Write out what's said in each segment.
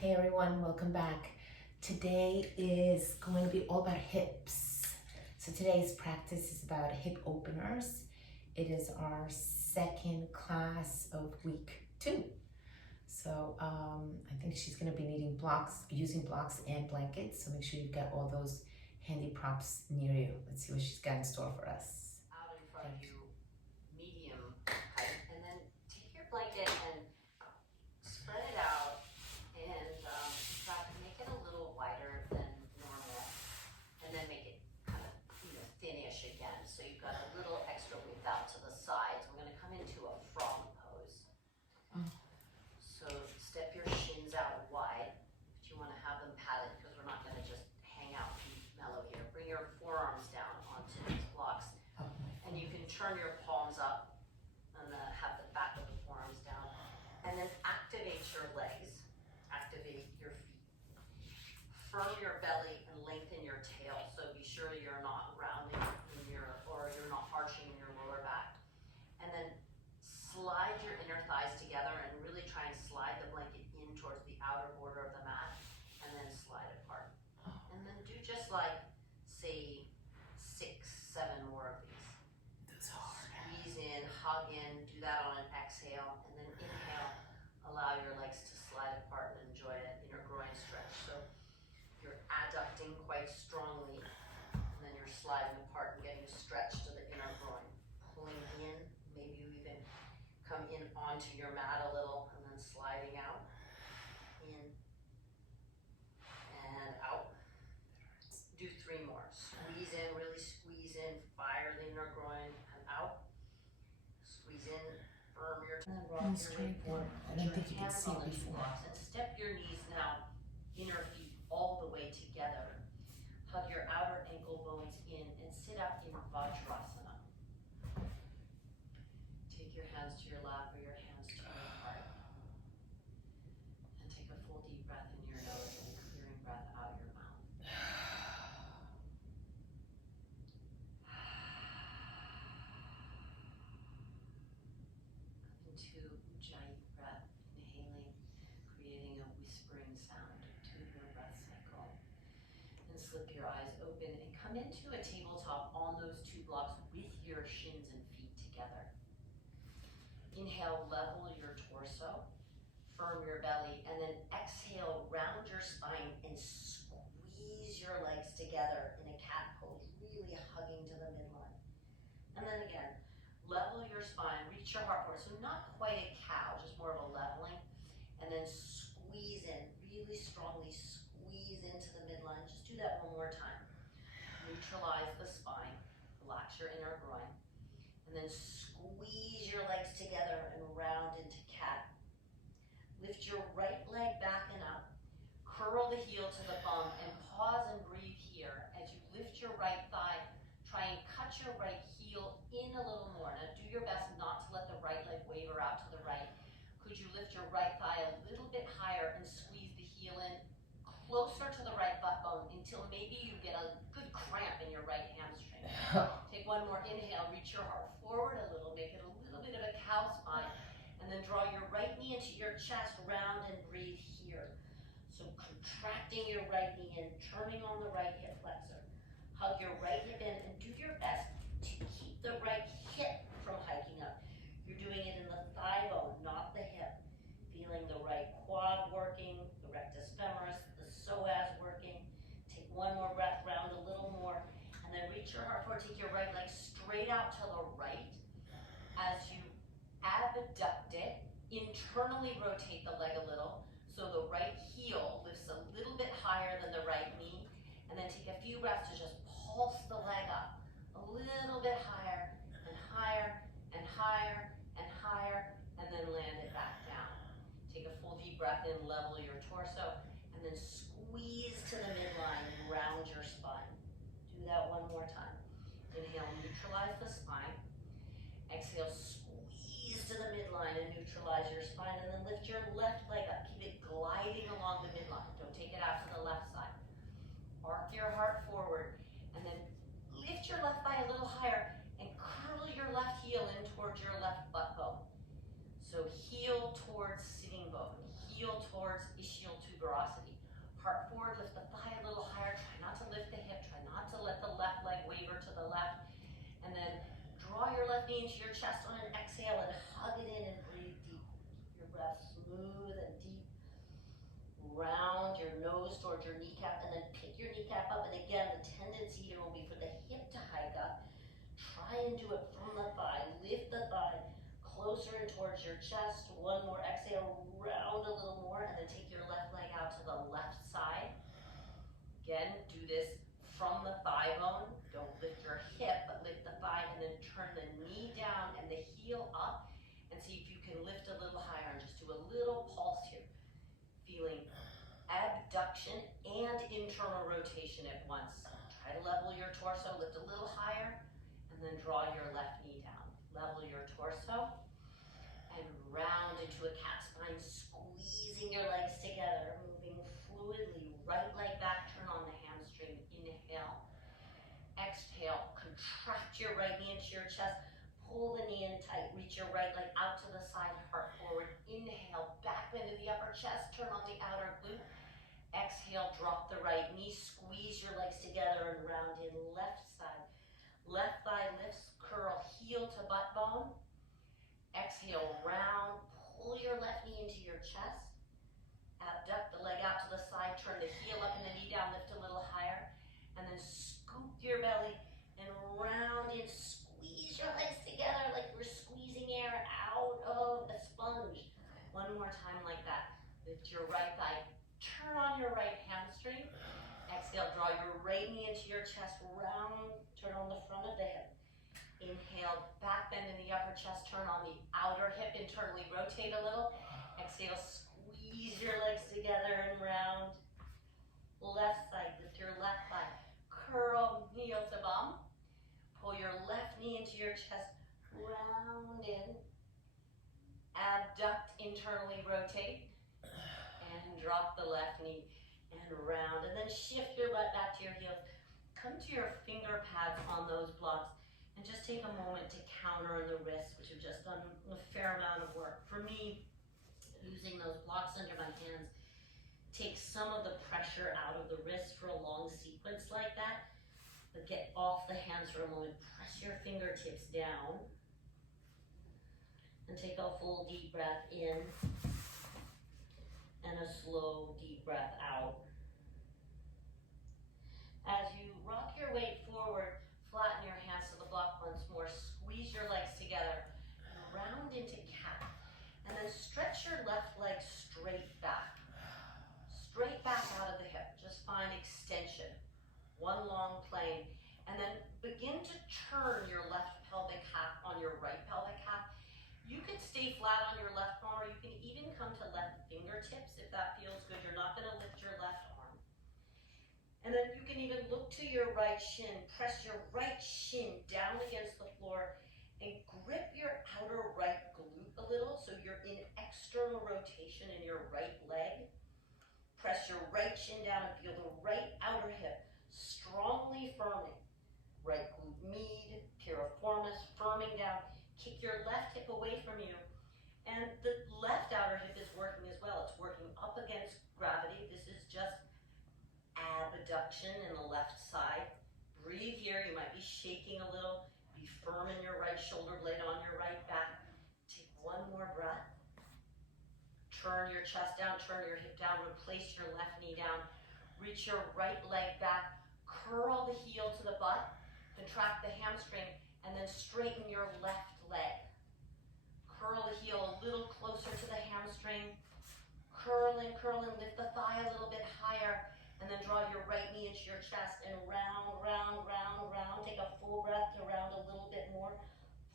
Hey everyone, welcome back. Today is going to be all about hips. So today's practice is about hip openers. It is our second class of week 2. So I think she's going to be needing blocks, using blocks and blankets. So make sure you've got all those handy props near you. Let's see what she's got in store for us. Out in front of you, medium height, and then take your blanket and spread it out, and in fact make it a little wider than normal, and then make it kind of thinnish again, so you've got a little extra width out to the sides. We're going to come into a frog pose. So step your shins out wide, but you want to have them padded because we're not going to just hang out and mellow here. Bring your forearms down onto these blocks, and you can turn your palms up and have the back of the forearms down, and then activate your legs, activate your feet, firm your belly and lengthen your tail, so be sure you're not rounding or you're not arching in your lower back, and then slide your inner thighs together and really try and slide the blanket in towards the outer border of the mat, and then slide apart, and then do just like say 6, 7 more of these. Squeeze in, hug in, do that on an exhale, and then inhale, allow your legs to slide apart and enjoy an inner groin stretch. So you're adducting quite strongly, and then you're sliding apart and getting a stretch to the inner groin. Pulling in, maybe you even come in onto your mat a little, and then sliding out. In and out. Do 3 more. Squeeze in, really squeeze in, fire the inner groin, and out. Squeeze in, firm your and rock your weight forward. I don't think you can see it before. And step your knees now, inner feet all the way together. Hug your outer ankle bones in and sit up in Vajrasana. Take your hands to your lap or your hands to your heart. And take a full deep breath in your nose and a clearing breath out your mouth. Into Ujjayi breath, inhaling, creating a whispering sound to your breath cycle. And slip your eyes open and come into a tabletop on those 2 blocks with your shins and feet together. Inhale, level your torso, firm your belly, and then exhale, round your spine and squeeze your legs together in a cat pose, really hugging to the midline. And then again, level your spine, reach your heart forward, so not quite a cow, just more of a leveling, and then squeeze in, really strongly squeeze into the midline. Just do that one more time. Neutralize the spine, relax your inner groin, and then squeeze your legs together and round into cat. Lift your right leg back and up, curl the heel to the bum, and pause and breathe here. As you lift your right thigh, try and cut your right heel in a little more. Now do your best not to let the right leg waver out to the right. Could you lift your right thigh a little bit higher and squeeze the heel in closer to the right butt bone until maybe you get a good cramp in your right hamstring. Take one more inhale, reach your heart forward a little, make it a little bit of a cow spine, and then draw your right knee into your chest, round and breathe here. So contracting your right knee in, turning on the right hip flexor. Hug your right hip in and do your best to keep the right hip from hiking up. You're doing it in the thigh bone, not the hip. Feeling the right quad working, the rectus femoris, the psoas working. Take one more breath, round a little more, and then reach your heart forward. Take your right leg straight out to the right. As you abduct it, internally rotate the leg a little, so the right heel lifts a little bit higher than the right knee, and then take a few breaths to just pulse the leg up a little bit higher and higher and higher and higher, and then land it back down. Take a full deep breath in, level your torso, and then squeeze to the midline and round your spine. Do that one more time. Inhale, neutralize the spine. Exhale, squeeze to the midline and neutralize your spine, and then lift your left leg up. Keep it gliding along the midline. Don't take it out to the left side. Arc your heart forward, and then lift your left thigh a little higher and curl your left heel in towards your left butt bone. So heel towards sitting bone, heel towards towards ischial tuberosity. Heart forward, lift the thigh a little higher. Try not to lift the hip. Try not to let the left leg waver to the left. And then draw your left knee into your chest on an exhale and hug it in and breathe deep. Keep your breath smooth and deep. Round your nose towards your kneecap and then pick your kneecap up. And again, the tendency here will be for the hip to hike up. Try and do it from the thigh. Lift the thigh closer and towards your chest. One more exhale, round a little more, and then take your left leg out to the left side. Again, do this from the thigh bone. Don't lift your hip, but lift the thigh and then turn the knee down and the heel up. And see if you can lift a little higher and just do a little pulse here. Feeling abduction and internal rotation at once. Try to level your torso, lift a little higher, and then draw your left knee down. Level your torso and round into a cat spine, squeezing your legs together, moving fluidly. Right leg back, turn on the hamstring. Inhale. Exhale, contract your right knee into your chest. Pull the knee in tight. Reach your right leg out to the side, heart forward. Inhale, back bend to the upper chest. Turn on the outer glute. Exhale, drop the right knee. Squeeze your legs together and round in left side. Left thigh lifts, curl heel to butt bone. Exhale, round. Pull your left knee into your chest. Abduct the leg out to the side. Turn the heel up and the knee down. Lift a little higher. And then scoop your belly and round in. Squeeze your legs together like we're squeezing air out of a sponge. One more time like that. Lift your right thigh. Turn on your right hamstring. Exhale, draw your right knee into your chest. Round, turn on the front of the hip. Inhale, back bend in the upper chest. Turn on the outer hip. Internally rotate a little. Exhale, squeeze your legs together and round. Left side, lift your left thigh. Curl heel to bum. Pull your left knee into your chest. Round in. Abduct, internally rotate. And drop the left knee and round. And then shift your butt back to your heels. Come to your finger pads on those blocks and just take a moment to counter the wrists, which have just done a fair amount of work. For me, using those blocks under my hands takes some of the pressure out of the wrist for a long sequence like that. But get off the hands for a moment. Press your fingertips down and take a full deep breath in and a slow deep breath out. As you rock your weight forward, flatten your hands to the block once more. Squeeze your legs together and round into cat. And then stretch your left leg straight back. Straight back out of the hip. Just find extension. One long plane. And then begin to turn your left pelvic half on your right pelvic half. You can stay flat on your left arm, or you can even come to left fingertips if that feels good. You're not going to lift your left arm. And then you can even look to your right shin. Press your right shin down against the floor and grip your outer right glute a little so you're in external rotation in your right leg. Press your right shin down and feel the right outer hip strongly firming. Right glute med, piriformis firming down. Kick your left hip away from you. And the left outer hip is working as well. It's working up against gravity. This is just abduction in the left side. Breathe here. You might be shaking a little. Be firm in your right shoulder blade on your right back. Take one more breath. Turn your chest down, turn your hip down, replace your left knee down. Reach your right leg back. Curl the heel to the butt. Contract the hamstring. And then straighten your left leg. Curl the heel a little closer to the hamstring. Curl and lift the thigh a little bit higher. And then draw your right knee into your chest and round, round, round, round. Take a full breath to round a little bit more.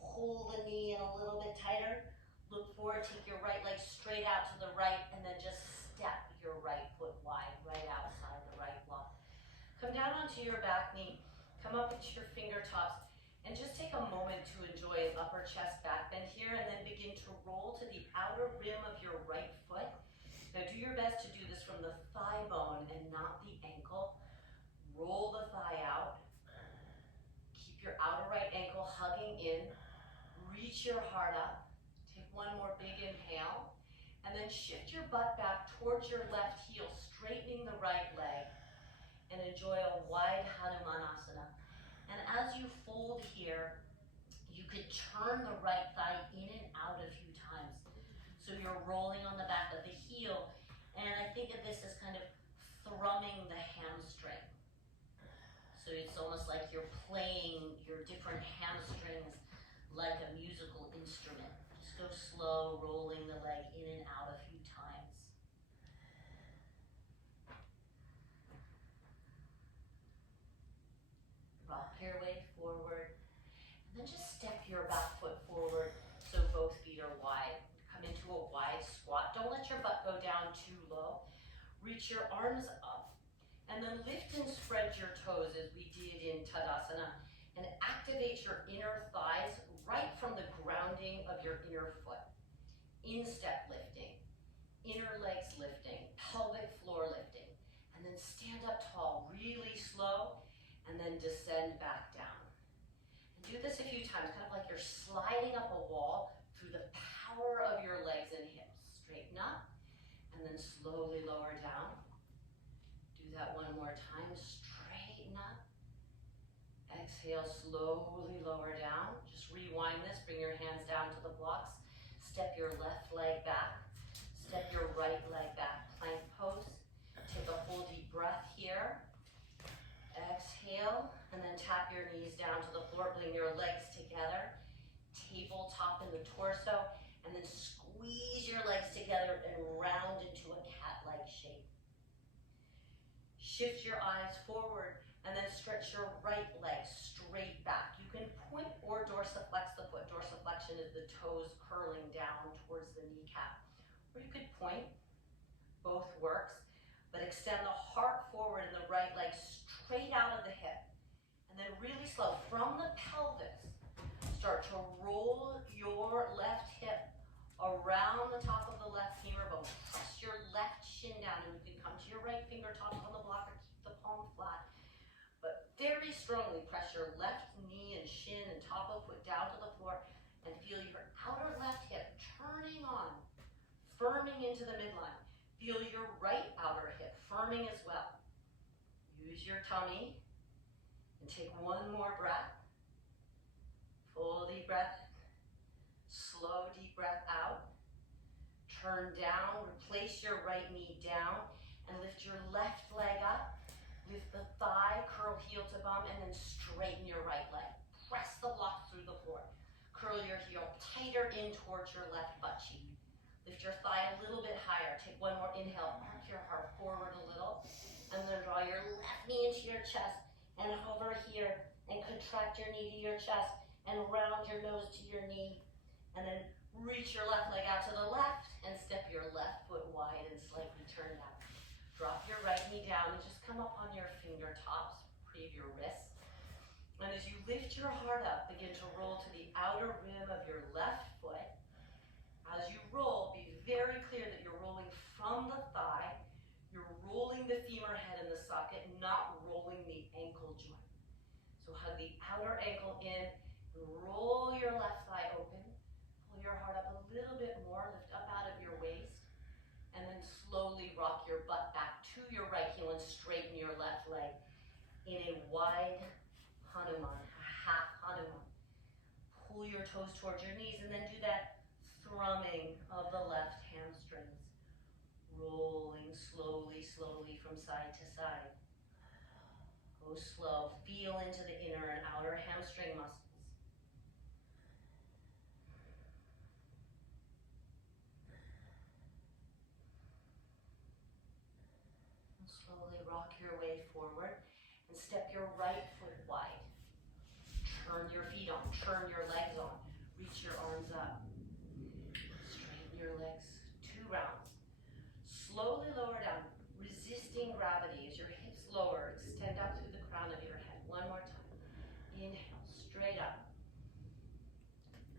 Pull the knee in a little bit tighter. Look forward, take your right leg straight out to the right, and then just step your right foot wide, right outside the right block. Come down onto your back knee. Come up into your finger tops. And just take a moment to enjoy an upper chest back bend here, and then begin to roll to the outer rim of your right foot. Now do your best to do this from the thigh bone and not the ankle. Roll the thigh out. Keep your outer right ankle hugging in. Reach your heart up. Take one more big inhale. And then shift your butt back towards your left heel, straightening the right leg, and enjoy a wide Hanuman Asana. And as you fold here, you could turn the right thigh in and out a few times. So you're rolling on the back of the heel, and I think of this as kind of thrumming the hamstring. So it's almost like you're playing your different hamstrings like a musical instrument. Just go slow, rolling the leg in and out a few times. Rock your way forward, and then just step your back foot forward so both feet are wide. Come into a wide squat. Don't let your butt go down too low. Reach your arms up, and then lift and spread your toes as we did in Tadasana, and activate your inner thighs right from the grounding of your inner foot. Instep lifting, inner legs lifting, pelvic floor lifting, and then stand up tall, really slow, and then descend back down. And do this a few times, kind of like you're sliding up a wall through the power of your legs and hips. Straighten up, and then slowly lower down. Do that one more time, straighten up. Exhale, slowly lower down. Just rewind this, bring your hands down to the blocks. Step your left leg back. Step your right leg back, plank pose. Take a full deep breath here. Exhale, and then tap your knees down to the floor. Bring your legs together. Tabletop in the torso, and then squeeze your legs together and round into a cat-like shape. Shift your eyes forward, and then stretch your right leg straight back. You can point or dorsiflex the foot. Dorsiflexion is the toes curling down towards the kneecap. Or you could point, both works, but extend the heart forward and the right leg straight out of the hip. And then really slow, from the pelvis, start to roll your left hip around the top of the left femur bone. Press your left shin down, and you can come to your right fingertips on the block or keep the palm flat. But very strongly press your left knee and shin and top of foot down to the floor, and feel your outer left hip turning on, firming into the midline. Feel your right outer hip firming as well. Use your tummy, and take one more breath. Full deep breath. Slow deep breath out. Turn down, replace your right knee down, and lift your left leg up. Lift the thigh, curl heel to bum, and then straighten your right leg. Press the block through the floor. Curl your heel tighter in towards your left butt cheek. Lift your thigh a little bit higher. Take one more inhale, arc your heart forward a little, and then draw your left knee into your chest, and hover here, and contract your knee to your chest, and round your nose to your knee, and then reach your left leg out to the left, and step your left foot wide and slightly turn down. Drop your right knee down, and just come up on your fingertips, preve your wrists. And as you lift your heart up, begin to roll to the outer rim of your left foot. As you roll, be very clear that you're rolling from the thigh. You're rolling the femur head in the socket, not rolling the ankle joint. So hug the outer ankle in, roll your left thigh open, pull your heart up a little bit more, lift up out of your waist, and then slowly rock your butt back to your right heel and straighten your left leg in a wide Hanuman, a half Hanuman. Pull your toes towards your knees, and then do that thrumming of the left hamstrings. Rolling slowly, slowly from side to side. Go slow. Feel into the inner and outer hamstring muscles. And slowly rock your way forward and step your right foot wide. Turn your feet on. Turn your legs on. Reach your arms up. Straighten your legs. 2 rounds. Slowly lower down, resisting gravity as your hips lower. Extend out through the crown of your head. One more time. Inhale, straight up.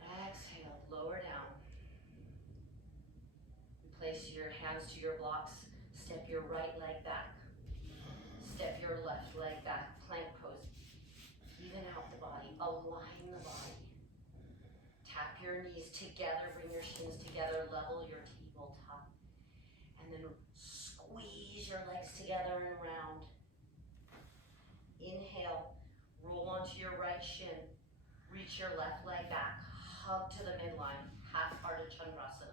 Exhale, lower down. Place your hands to your blocks. Step your right leg back. Step your left leg back. Plank pose. Even out the body. Align the body. Tap your knees together. Bring your shins together. Level your tabletop. And then your legs together and round. Inhale, roll onto your right shin. Reach your left leg back, hug to the midline, half-hearted Chandrasana.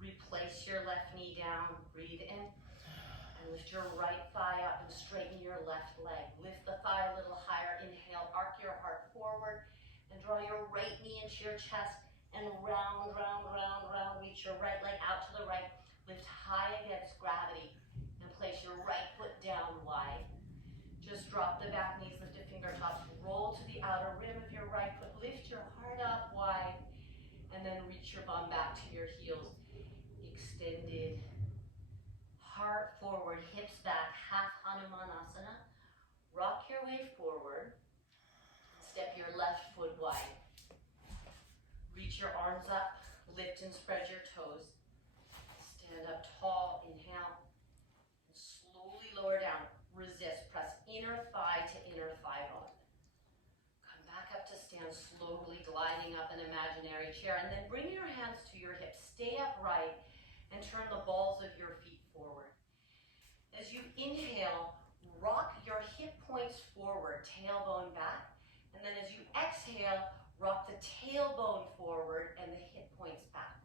Replace your left knee down, breathe in, and lift your right thigh up and straighten your left leg. Lift the thigh a little higher, inhale, arc your heart forward, and draw your right knee into your chest, and round, round, round, round. Reach your right leg out to the right, lift high against gravity, and place your right foot down wide. Just drop the back knees, lift the fingertips, roll to the outer rim of your right foot, lift your heart up wide, and then reach your bum back to your heels. Extended, heart forward, hips back, half Hanuman Asana. Rock your way forward, step your left foot wide. Reach your arms up, lift and spread your toes. Stand up tall, inhale, and slowly lower down. Resist, press inner thigh to inner thigh bone. Come back up to stand, slowly gliding up an imaginary chair, and then bring your hands to your hips. Stay upright and turn the balls of your feet forward. As you inhale, rock your hip points forward, tailbone back, and then as you exhale, rock the tailbone forward and the hip points back.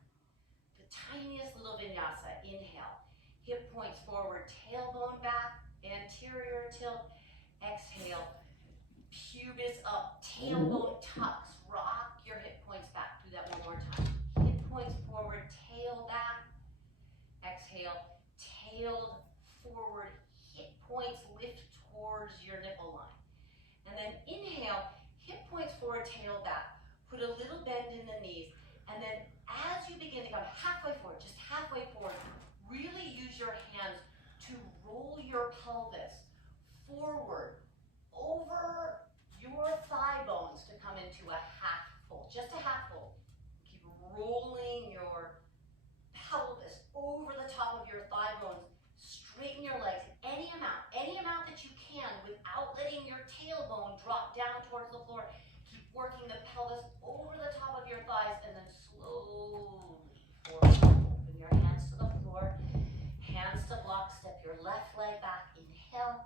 The tiniest little vinyasa. Inhale, hip points forward, tailbone back, anterior tilt. Exhale, pubis up, tailbone tucks. Rock your hip points back. Do that one more time. Hip points forward, tail back. Exhale, tail forward, hip points lift towards your nipple line. And then inhale, hip points forward, tail back. Put a little bend in the knees. And then as you begin to come halfway forward, just halfway forward, really use your hands to roll your pelvis forward over your thigh bones to come into a half fold, just a half fold. Keep rolling your pelvis over the top of your thigh bones. Straighten your legs any amount that you can without letting your tailbone drop down towards the floor. Keep working the pelvis over the top of your thighs and then slowly forward. Open your hands to the floor, hands to block, step your left leg back, inhale.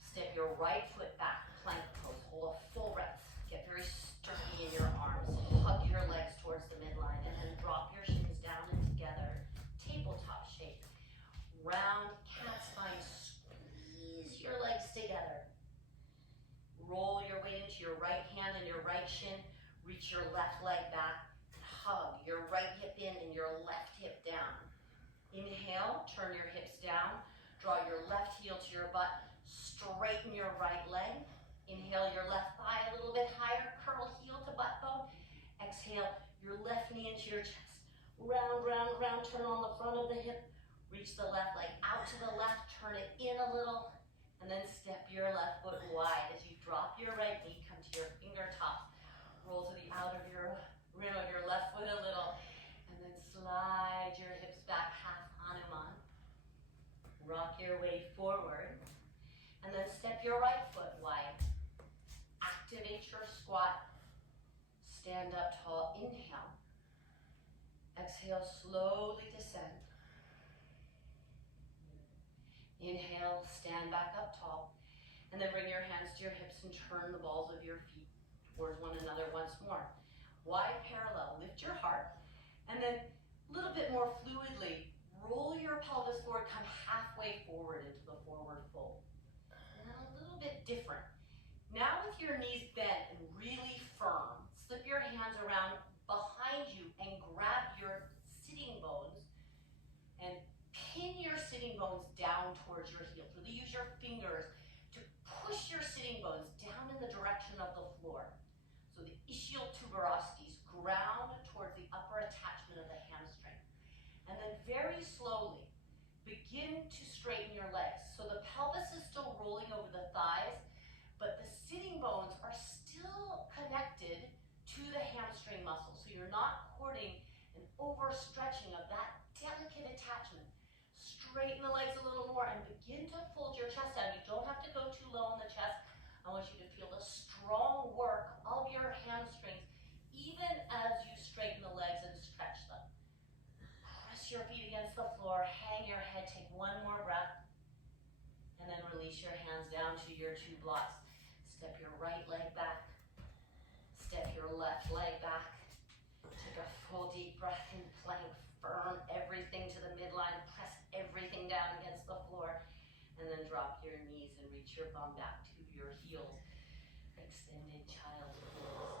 Step your right foot back, plank pose, hold a full breath. Get very sturdy in your arms, hug your legs towards the midline, and then drop your shins down and together, tabletop shape. Round cat spine, squeeze your legs together. Roll your weight into your right hand and your right shin, reach your left leg back, hug your right hip in and your left hip down. Inhale, turn your hips down, draw your left heel to your butt, straighten your right leg. Inhale your left thigh a little bit higher, curl heel to butt bone. Exhale your left knee into your chest. Round, round, round, turn on the front of the hip. Reach the left leg out to the left, turn it in a little, and then step your left foot wide. As you drop your right knee, come to your fingertips. Roll to the outer of your rim of your left foot a little, and then slide your hips back, half Hanuman. Rock your way forward. And then step your right foot wide. Activate your squat. Stand up tall. Inhale. Exhale, slowly descend. Inhale, stand back up tall. And then bring your hands to your hips and turn the balls of your feet towards one another once more. Wide parallel. Lift your heart. And then a little bit more fluidly, roll your pelvis forward. Come halfway forward into the forward fold. A little bit different. Now with your knees bent and really firm, slip your hands around behind you and grab your sitting bones and pin your sitting bones down towards your heels. Really use your fingers to push your sitting bones down in the direction of the floor. So the ischial tuberosities ground towards the upper attachment of the hamstring. And then very slowly, begin to straighten your legs. So the pelvis is still rolling over the thighs, but the sitting bones are still connected to the hamstring muscle. So you're not courting an overstretching of that delicate attachment. Straighten the legs a little more and begin to fold your chest down. You don't have to go too low in the chest. I want you to feel the strong work of your hamstrings even as you straighten the legs and stretch them. Press your feet against the floor, hang your head, take one more breath. release your hands down to your 2 blocks. Step your right leg back. Step your left leg back. Take a full deep breath and plank firm everything to the midline. Press everything down against the floor. And then drop your knees and reach your bum back to your heels. Extended child pose.